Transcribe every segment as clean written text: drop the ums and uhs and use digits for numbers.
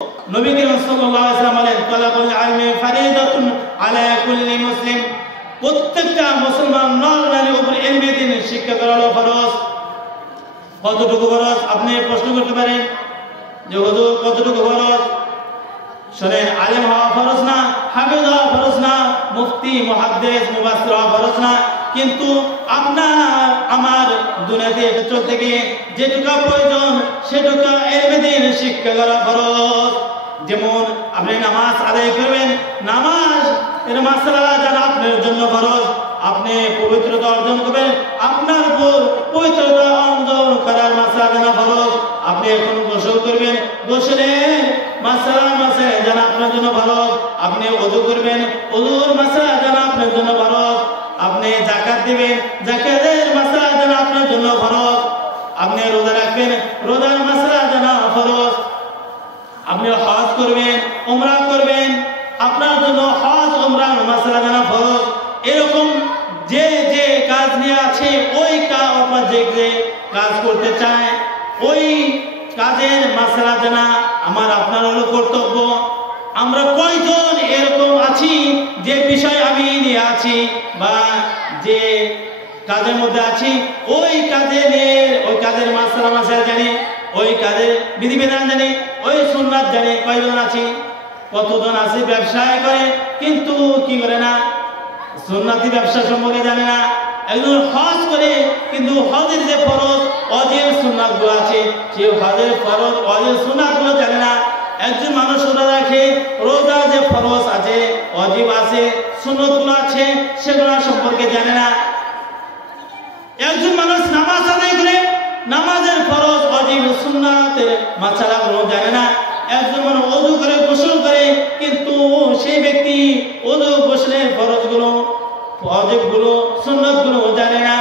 নবী করিম সাল্লাল্লাহু আলাইহি ওয়াসাল্লাম বলেন তালাবুল ইলমি ফারিদাতুন আলা কুল্লি মুসলিম, প্রত্যেকটা মুসলমান নর নারীর উপর ইলমে দ্বীন শিক্ষা করা হলো ফরজ। কতটুকু ফরজ? আপনি প্রশ্ন করতে পারেন যে হুজুর কতটুকু ফরজ? শুনেন, আলেম হওয়া ফরজ না, হাফেজ হওয়া ফরজ না, মুফতি মুহাদ্দিস মুফাসসির হওয়া ফরজ না, কিন্তু আপনার আমার দুনিয়াতে চলতে গিয়ে যেটুকু প্রয়োজন সেটুকু ইলমে দ্বীন শিক্ষা করা ফরজ। যেমন আপনি নামাজ আদায় করবেন, নামাজ এর মাসআলা জানা আপনার জন্য ফরজ। আপনি পবিত্রতা অর্জন করবেন, আপনার উপর পবিত্রতা অর্জন করার মাসআলা জানা ফরজ। আপনি এখন গোসল করবেন, গোসলের মাসআলা জানা আপনার জন্য ফরজ। আপনি ওযু করবেন, ওযুর মাসআলা জানা আপনার জন্য ফরজ। আপনি যাকাত দিবেন, যাকাতের মাসআলা জানা আপনার জন্য ফরজ। আপনি রোজা রাখবেন, রোজার মাসআলা জানা ফরজ। আপনি হজ করবেন, উমরা করবেন, আপনার জন্য হজ উমরার মাসআলা জানা ফরজ। এরকম যে যে কাজ নিয়ে আছে ওই কাজ অথবা যে যে কাজ করতে চায় ওই কাজের মাসআলা জানা আমার আপনার হলো কর্তব্য। আমরা কয়জন এরকম আছি যে বিষয় আমি নিয়ে আছি বা যে কাজের মধ্যে আছি ওই কাজের মাসআলা জানি, ওই কাজের বিধিবিধান জানি, ওই সুন্নাত জানি? কয়জন আছি? কতজন আছে ব্যবসায় করে কিন্তু কি করে না, সুন্নাতি ব্যবসা সম্পর্কে জানে না। একজন হজ করে কিন্তু হজের যে ফরজ ওয়াজিব সুন্নাতগুলো আছে সেই হজের ফরজ ওয়াজিব সুন্নাতগুলো জানে না। একজন মানুষ রোজা রাখে, রোজা যে ফরজ আছে ওয়াজিব আছে সুন্নাতগুলো আছে সেগুলো সম্পর্কে জানে না। একজন মানুষ নামাজ আদায় করে, নামাজের ফরজ ওয়াজিব সুন্নাতের মাসআলাগুলো জানে না। একজন মানুষ ওযু করে গোসল করে কিন্তু সেই ব্যক্তি ওযু গোসলের ফরজগুলো ওয়াজিবগুলো সুন্নাতগুলো জানে না।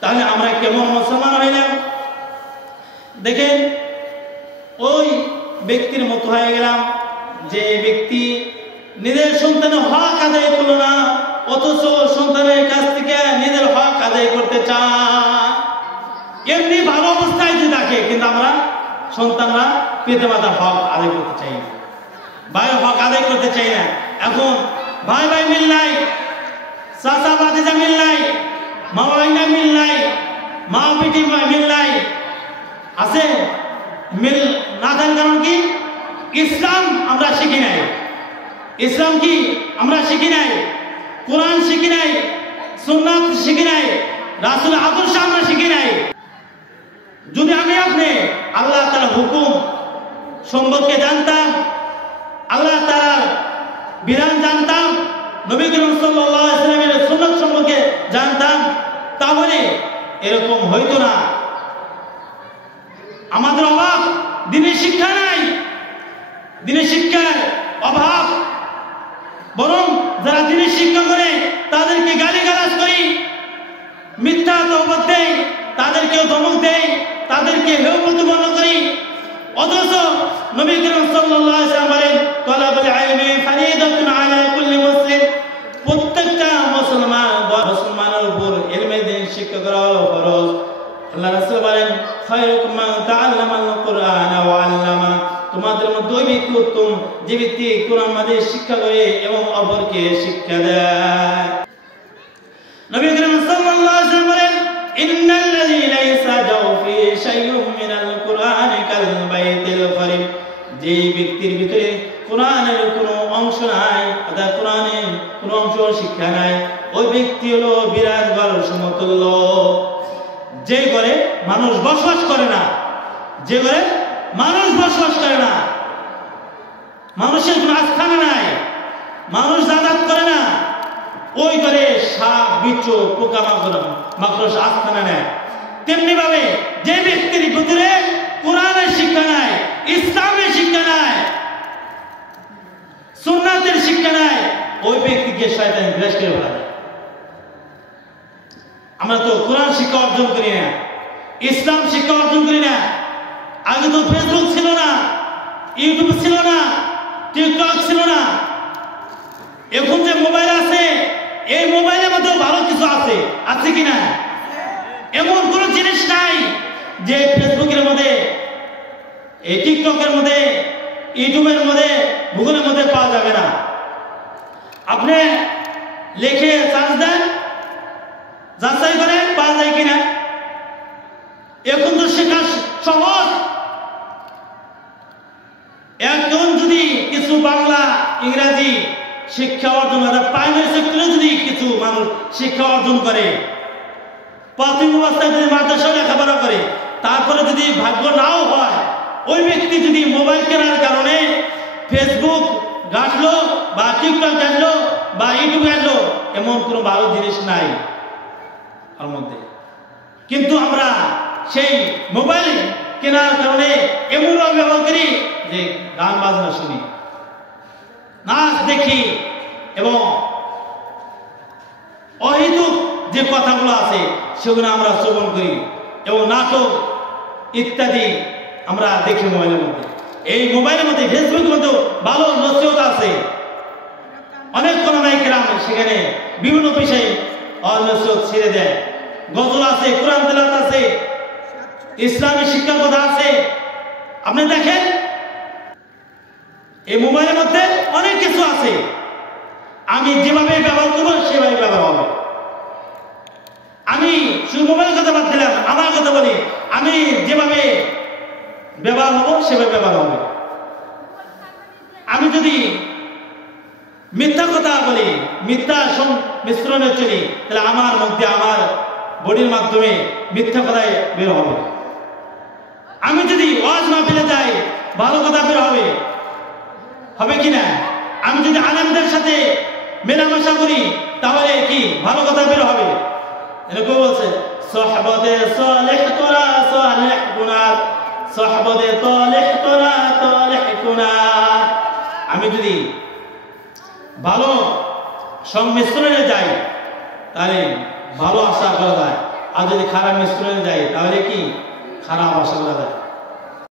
তাহলে আমরা কেমন মুসলমান হইলাম? দেখেন, ওই ব্যক্তির মতো হয়ে গেলাম যে ব্যক্তি নিজের সন্তানের হক আদায় করলো না, অথচ সন্তানের কাছ থেকে নিজের হক আদায় করতে চায়। এমনি ভালো অবস্থায় যে থাকে কিন্তু আমরা সন্তানরা পিতা মাতার হক আদায় করতে চাই না, ভাইয়ের হক আদায় করতে চাই না। এখন ভাই ভাই মিল নাই, চাচা ভাতিজা মিল নাই, মা ভাইনা মিল নাই, মা পিটি মিল নাই, আছে মিল না থাকার কারণ কি? ইসলাম আমরা শিখি নাই। ইসলাম কি আমরা শিখি নাই? কোরআন শিখি নাই, সুন্নাত শিখি নাই, রাসূল আদর্শ আমরা শিখি নাই। যদি আমি আপনি আল্লাহ তাআলার হুকুম সম্পর্কে জানতাম, আল্লাহ তাআলার বিধান জানতাম, নবী করিম সাল্লাল্লাহু আলাইহি ওয়াসাল্লামের সুন্নাত সম্পর্কে জানতাম, তাহলে এরকম হইতো না। আমাদের অভাব দ্বীনের শিক্ষা নাই, দ্বীনের শিক্ষার অভাব। বরং যারা দ্বীনের শিক্ষা করে তাদেরকে গালিগালাজ করি, মিথ্যা তহমত দেই, তাদেরকে ধমক দেই, তাদেরকে হেয় প্রতিপন্ন করি। অথচ নবী করিম সাল্লাল্লাহু আলাইহি ওয়াসাল্লাম বলেন তালাবুল ইলমি ফারিদাতুন আলা কুল্লি মুসলিম, প্রত্যেকটা মুসলমানের উপর ইলমে দ্বীন শিক্ষা করা হলো ফরজ। আল্লাহ রাসূল বলেন খায়রুকুম মান তাআল্লামাল কুরআনা ওয়া আল্লামা, তোমাদের মধ্যে ওই ব্যক্তি উত্তম যে ব্যক্তি কোরআন মাঝে শিক্ষা করে এবং অপরকে শিক্ষা দেয়। নবী করিম সাল্লাল্লাহু আলাইহি ওয়াসাল্লাম বলেন ইন্নাল্লাযী লাইসা জাওফি শাইউম মিনাল কুরআনি কাল বাইতিল খরিব, যে ব্যক্তির ভিতরে কোরআনের কোনো অংশ নাই, অর্থাৎ কোরআনের কোনো অংশ শিক্ষা নাই, ওই ব্যক্তি হলো বিরাট ঘরের সমতুল্য। যে ঘরে মানুষ বসবাস করে না, যে ঘরে মানুষ বসবাস করে না, মানুষের কোনো আস্থানা নাই, মানুষ যাতায়াত করে না, ওই ঘরে সাপ বিচ্ছু পোকামাকড় আস্থানা নেয়। তেমনি ভাবে যে ব্যক্তির ভিতরে কোরআনের শিক্ষা নাই, ইসলামের শিক্ষা নাই, সুন্নাতের শিক্ষা নাই, ওই ব্যক্তিকে শয়তান গ্রাস করে ফেলে। আমরা তো কোরআন শিক্ষা অর্জন করি না, ইসলাম শিক্ষা অর্জন করি না। আগে তো ফেসবুক ছিল না, ইউটিউব ছিল না, টিকটক ছিল না। এখন যে মোবাইল আছে, এই মোবাইলের মধ্যে ভালো কিছু আছে, আছে কিনা? এমন কোন জিনিস নাই যে ফেসবুকের মধ্যে এই টিকটকের মধ্যে, ইউটিউবের মধ্যে, গুগলের মধ্যে পাওয়া যাবে না। আপনি লিখে সার্চ দেন, যাচাই করে পাওয়া যায় কিনা। এখন তো শেখা সহজ। একজন যদি কিছু বাংলা ইংরেজি শিক্ষা অর্জন করে, প্রাইমারি সেক্টরে যদি কিছু মানুষ শিক্ষা অর্জন করে, প্রাথমিক অবস্থায় যদি মাদ্রাসায় লেখাপড়া করে, তারপরে যদি ভাগ্য নাও হয়, ওই ব্যক্তি যদি মোবাইল কেনার কারণে ফেসবুক ঘাটলো বা টিকটক ঘাটলো বা ইউটিউব ঘাটলো, এমন কোনো ভালো জিনিস নাই তার মধ্যে। কিন্তু আমরা সেই মোবাইল কেনার কারণে এমনভাবে ব্যবহার করি যে গান বাজনা শুনি, নাচ দেখি এবং অহেতুক যে কথাগুলো আছে সেগুলো আমরা শ্রবণ করি এবং নাটক ইত্যাদি আমরা দেখি মোবাইলের মধ্যে। এই মোবাইলের মধ্যে, ফেসবুকের মধ্যে ভালো নসিহত আছে, অনেক কোরআনাই কেরাম সেখানে বিভিন্ন বিষয়ে নসিহত ছেড়ে দেয়। গজল আছে, কোরআন তেলাওয়াত আছে, ইসলামী শিক্ষার কথা আছে। আপনি দেখেন এই মোবাইলের মধ্যে অনেক কিছু আছে, আমি যেভাবে ব্যবহার করবো সেভাবে ব্যবহার হবে। আমি শুধু মোবাইলের কথা বাদ দিলাম, আমার কথা বলি, আমি যেভাবে ব্যবহার হবো সেভাবে ব্যবহার হবে। আমি যদি মিথ্যা কথা বলি, মিথ্যা মিশ্রণে চলি, তাহলে আমার মধ্যে, আমার বডির মাধ্যমে মিথ্যা কথাই বের হবে। আমি যদি ওয়াজ মাহফিলে যাই, ভালো কথা বের হবে, হবে কিনা? আমি যদি আলেমদের সাথে মেলামেশা করি, তাহলে কি ভালো কথা বের হবে? এরকম বলছে, সোহবতে সালেহ করা সালেহ গুনাহ, সোহবতে তালেহ করা তালেহ গুনাহ। আমি যদি ভালো সংমিশ্রণে যাই তাহলে ভালো আশা করা যায়, আর যদি খারাপ মিশ্রণে যাই তাহলে কি খারাপ আশা করা যায়।